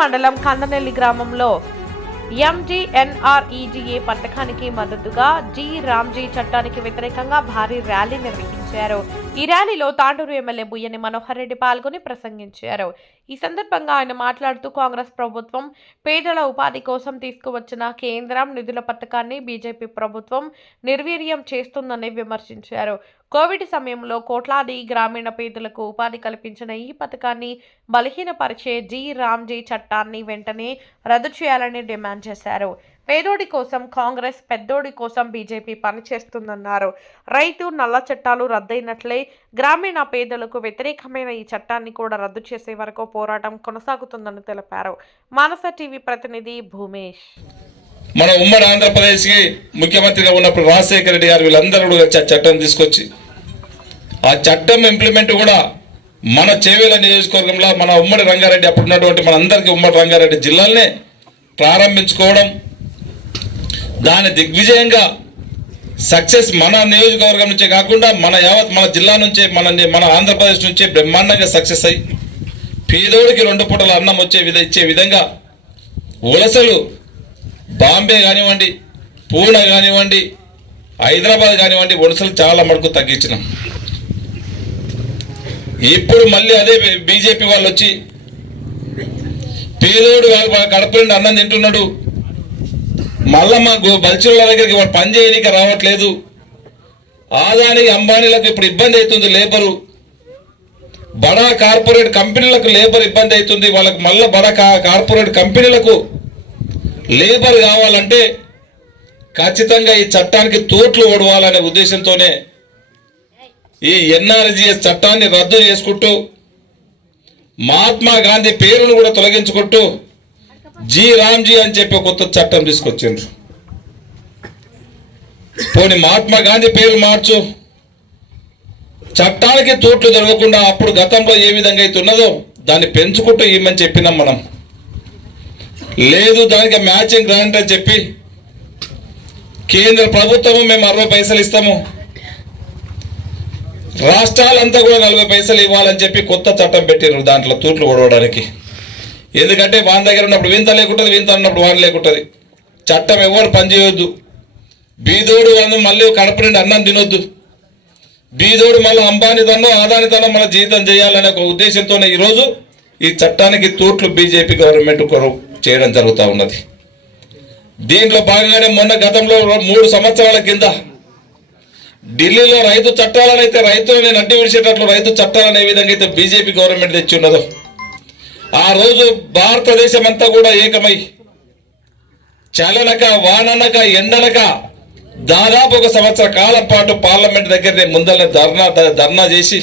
మండలం కందనెల్లి గ్రామంలో ఎంజీఎన్ఆర్ఈజీఏ పథకానికి మద్దతుగా జి రామ్జీ చట్టానికి వ్యతిరేకంగా భారీ ర్యాలీ నిర్వహించారు. ఈ ర్యాలీలో తాండూరు ఎమ్మెల్యే బుయ్యని మనోహర్ రెడ్డి పాల్గొని ప్రసంగించారు. ఈ సందర్భంగా ఆయన మాట్లాడుతూ కాంగ్రెస్ ప్రభుత్వం పేదల ఉపాధి కోసం తీసుకువచ్చిన కేంద్రం నిధుల పథకాన్ని బీజేపీ ప్రభుత్వం నిర్వీర్యం చేస్తుందని విమర్శించారు. కోవిడ్ సమయంలో కోట్లాది గ్రామీణ పేదలకు ఉపాధి కల్పించిన ఈ పథకాన్ని బలహీనపరిచే జీ రామ్జీ చట్టాన్ని వెంటనే రద్దు చేయాలని డిమాండ్ చేశారు. పేదోడి కోసం కాంగ్రెస్ పెద్దోడి కోసం బీజేపీ పనిచేస్తుందన్నారు. రైతు నల్ల చట్టాలు రద్దయినట్లే గ్రామీణ పేదలకు వ్యతిరేకమైన ఈ చట్టాన్ని కూడా రద్దు చేసే వరకు పోరాటం కొనసాగుతుందని తెలిపారు. మానస టీవీ ప్రతినిధి భూమేష్. మన ఉమ్మడి ఆంధ్రప్రదేశ్కి ముఖ్యమంత్రిగా ఉన్నప్పుడు రాజశేఖర రెడ్డి గారు వీళ్ళందరూ కూడా చట్టం తీసుకొచ్చి ఆ చట్టం ఇంప్లిమెంట్ కూడా మన చేవేల నియోజకవర్గంలో మన ఉమ్మడి రంగారెడ్డి అప్పుడు ఉన్నటువంటి మన అందరికీ ఉమ్మడి రంగారెడ్డి జిల్లాలనే ప్రారంభించుకోవడం దాని దిగ్విజయంగా సక్సెస్ మన నియోజకవర్గం నుంచే కాకుండా మన యావత్ మన జిల్లా నుంచే మన మన ఆంధ్రప్రదేశ్ నుంచే బ్రహ్మాండంగా సక్సెస్ అయ్యి పేదోడికి రెండు పూటల అన్నం వచ్చే విధ ఇచ్చే విధంగా వలసలు బాంబే కానివ్వండి పూణె కానివ్వండి హైదరాబాద్ కానివ్వండి వలసలు చాలా మటుకు తగ్గించినాం. ఇప్పుడు మళ్ళీ అదే బీజేపీ వాళ్ళు వచ్చి పేదోడు వాళ్ళు అన్నం తింటున్నాడు. మళ్ళా మాకు బల్చుల దగ్గరికి వాడు పని చేయడానికి రావట్లేదు. ఆదాని అంబానీలకు ఇప్పుడు ఇబ్బంది అవుతుంది లేబరు. బడా కార్పొరేట్ కంపెనీలకు లేబర్ ఇబ్బంది అవుతుంది. వాళ్ళకి మళ్ళీ బడా కా- కార్పొరేట్ కంపెనీలకు లేబర్ కావాలంటే ఖచ్చితంగా ఈ చట్టానికి తోట్లు ఓడవాలనే ఉద్దేశంతోనే ఈ ఎన్ఆర్జిఎస్ చట్టాన్ని రద్దు చేసుకుంటూ మహాత్మా గాంధీ పేరును కూడా తొలగించుకుంటూ జీ రామ్జీ అని చెప్పి కొత్త చట్టం తీసుకొచ్చిండ్రు. పోనీ మహాత్మా గాంధీ పేరు మార్చు. చట్టాలకి తోట్లు జరగకుండా అప్పుడు గతంలో ఏ విధంగా అయితే ఉన్నదో దాన్ని పెంచుకుంటూ ఇవ్వమని చెప్పినాం మనం. లేదు దానికి మ్యాచింగ్ గ్రాంట్ అని చెప్పి కేంద్ర ప్రభుత్వము మేము అరవై పైసలు ఇస్తాము. రాష్ట్రాలంతా కూడా నలభై పైసలు ఇవ్వాలని చెప్పి కొత్త చట్టం పెట్టినారు దాంట్లో తూట్లు ఓడవడానికి ఎందుకంటే వాని దగ్గర ఉన్నప్పుడు వింత లేకుంటుంది వింత అన్నప్పుడు వాని లేకుంటుంది. చట్టం ఎవరు పనిచేయొద్దు. బీదోడు వాళ్ళు మళ్ళీ కడప నుండి అన్నం తినొద్దు. బీదోడు మళ్ళీ అంబానీ తనో ఆదాని తనో మన జీవితం చేయాలనే ఒక ఉద్దేశంతోనే ఈరోజు ఈ చట్టానికి తూట్లు బీజేపీ గవర్నమెంట్ కొరకు చేయడం జరుగుతూ ఉన్నది. దీంట్లో భాగంగానే మొన్న గతంలో మూడు సంవత్సరాల కింద ఢిల్లీలో రైతు చట్టాలను అయితే నేను నట్టి విడిచేటట్లు రైతు చట్టాలను ఏ విధంగా అయితే బీజేపీ గవర్నమెంట్ తెచ్చి ఉన్నదో ఆ రోజు భారతదేశం అంతా కూడా ఏకమై చలనక వాననక ఎండనక దాదాపు ఒక సంవత్సర కాలం పాటు పార్లమెంట్ దగ్గరనే ముందర ధర్నా ధర్నా చేసి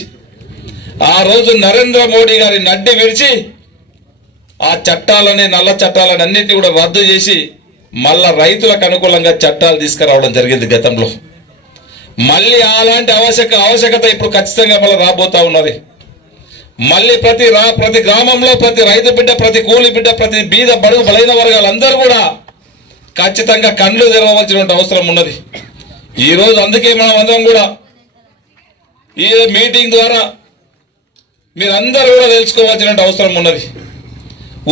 ఆ రోజు నరేంద్ర మోడీ గారి నడ్డి విడిచి ఆ చట్టాలని నల్ల చట్టాలని అన్నింటినీ కూడా రద్దు చేసి మళ్ళా రైతులకు అనుకూలంగా చట్టాలు తీసుకురావడం జరిగింది గతంలో. మళ్ళీ అలాంటి ఆవశ్యక ఆవశ్యకత ఇప్పుడు ఖచ్చితంగా మళ్ళీ రాబోతా ఉన్నది. మళ్ళీ ప్రతి రా ప్రతి గ్రామంలో ప్రతి రైతు బిడ్డ ప్రతి కూలి బిడ్డ ప్రతి బీద బడుగు బలైన వర్గాలందరూ కూడా ఖచ్చితంగా కండ్లు తెరవలసినటువంటి అవసరం ఉన్నది. ఈరోజు అందుకే మనం అందరం కూడా ఈ మీటింగ్ ద్వారా మీరందరూ కూడా తెలుసుకోవాల్సినటువంటి అవసరం ఉన్నది.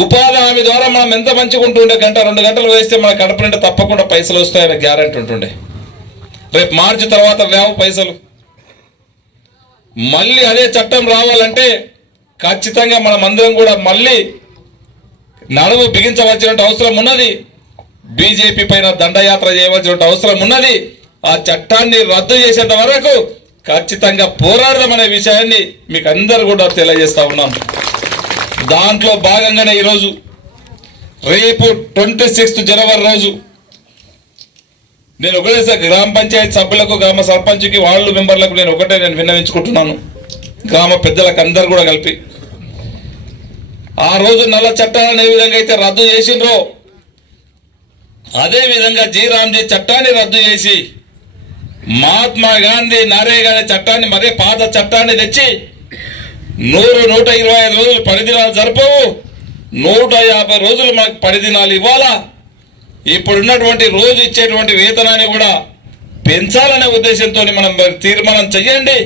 ఉపాధి హామీ ద్వారా మనం ఎంత మంచిగా గంట రెండు గంటలు వేస్తే మన కడప నుండి తప్పకుండా పైసలు వస్తాయనే గ్యారంటీ ఉంటుండే. రేపు మార్చి తర్వాత లేవు పైసలు. మళ్ళీ అదే చట్టం రావాలంటే ఖచ్చితంగా మనం అందరం కూడా మళ్ళీ నడుము బిగించవలసిన అవసరం ఉన్నది. బీజేపీ పైన దండయాత్ర చేయవలసిన అవసరం ఉన్నది. ఆ చట్టాన్ని రద్దు చేసేంత వరకు ఖచ్చితంగా పోరాడమనే విషయాన్ని మీకు అందరు కూడా తెలియజేస్తా ఉన్నాం. దాంట్లో భాగంగానే ఈరోజు రేపు ట్వంటీ సిక్స్త్ జనవరి రోజు నేను ఒకటే గ్రామ పంచాయతీ సభ్యులకు గ్రామ సర్పంచ్కి వాళ్ళు మెంబర్లకు నేను ఒకటే నేను విన్నవించుకుంటున్నాను. గ్రామ పెద్దలకు అందరు కూడా కలిపి ఆ రోజు నల్ల చట్టాలను ఏ విధంగా అయితే రద్దు చేసిండ్రో అదే విధంగా జీ రామ్జీ చట్టాన్ని రద్దు చేసి మహాత్మా గాంధీ నారే అనే చట్టాన్ని మరే పాత చట్టాన్ని తెచ్చి నూరు నూట ఇరవై ఐదు రోజులు పని దినాలు జరపవు. నూట యాభై రోజులు మనకు పని దినాలు ఇవ్వాలా? ఇప్పుడున్నటువంటి రోజు ఇచ్చేటువంటి వేతనాన్ని కూడా పెంచాలనే ఉద్దేశంతో మనం తీర్మానం చెయ్యండి.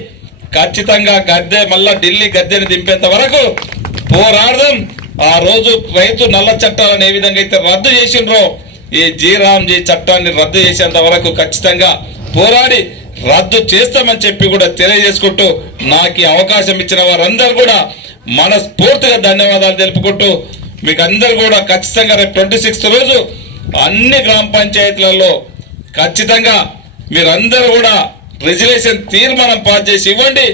ఖచ్చితంగా గద్దె మళ్ళా ఢిల్లీ గద్దెని దింపేంత వరకు పోరాడదాం. ఆ రోజు రైతు నల్ల చట్టాలను ఏ విధంగా అయితే రద్దు చేసిండ్రో ఈ జీరాంజీ చట్టాన్ని రద్దు చేసేంత వరకు ఖచ్చితంగా పోరాడి రద్దు చేస్తామని చెప్పి కూడా తెలియజేసుకుంటూ నాకు అవకాశం ఇచ్చిన వారందరూ కూడా మనస్ఫూర్తిగా ధన్యవాదాలు తెలుపుకుంటూ మీకు అందరు కూడా ఖచ్చితంగా రేపు ట్వంటీ సిక్స్త్ రోజు అన్ని గ్రామ పంచాయతీలలో ఖచ్చితంగా మీరందరూ కూడా రిజర్వేషన్ తీర్మానం పాస్ చేసి ఇవ్వండి.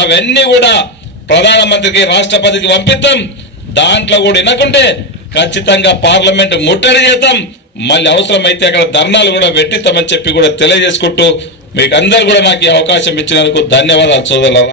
అవన్నీ కూడా ప్రధానమంత్రికి రాష్ట్రపతికి పంపిస్తాం. దాంట్లో కూడా వినకుంటే ఖచ్చితంగా పార్లమెంట్ ముట్టడి చేద్దాం మళ్ళీ అవసరమైతే అక్కడ ధర్నాలు కూడా పెట్టిస్తామని చెప్పి కూడా తెలియజేసుకుంటూ మీకు అందరు కూడా నాకు ఈ అవకాశం ఇచ్చినందుకు ధన్యవాదాలు సోదరులారా.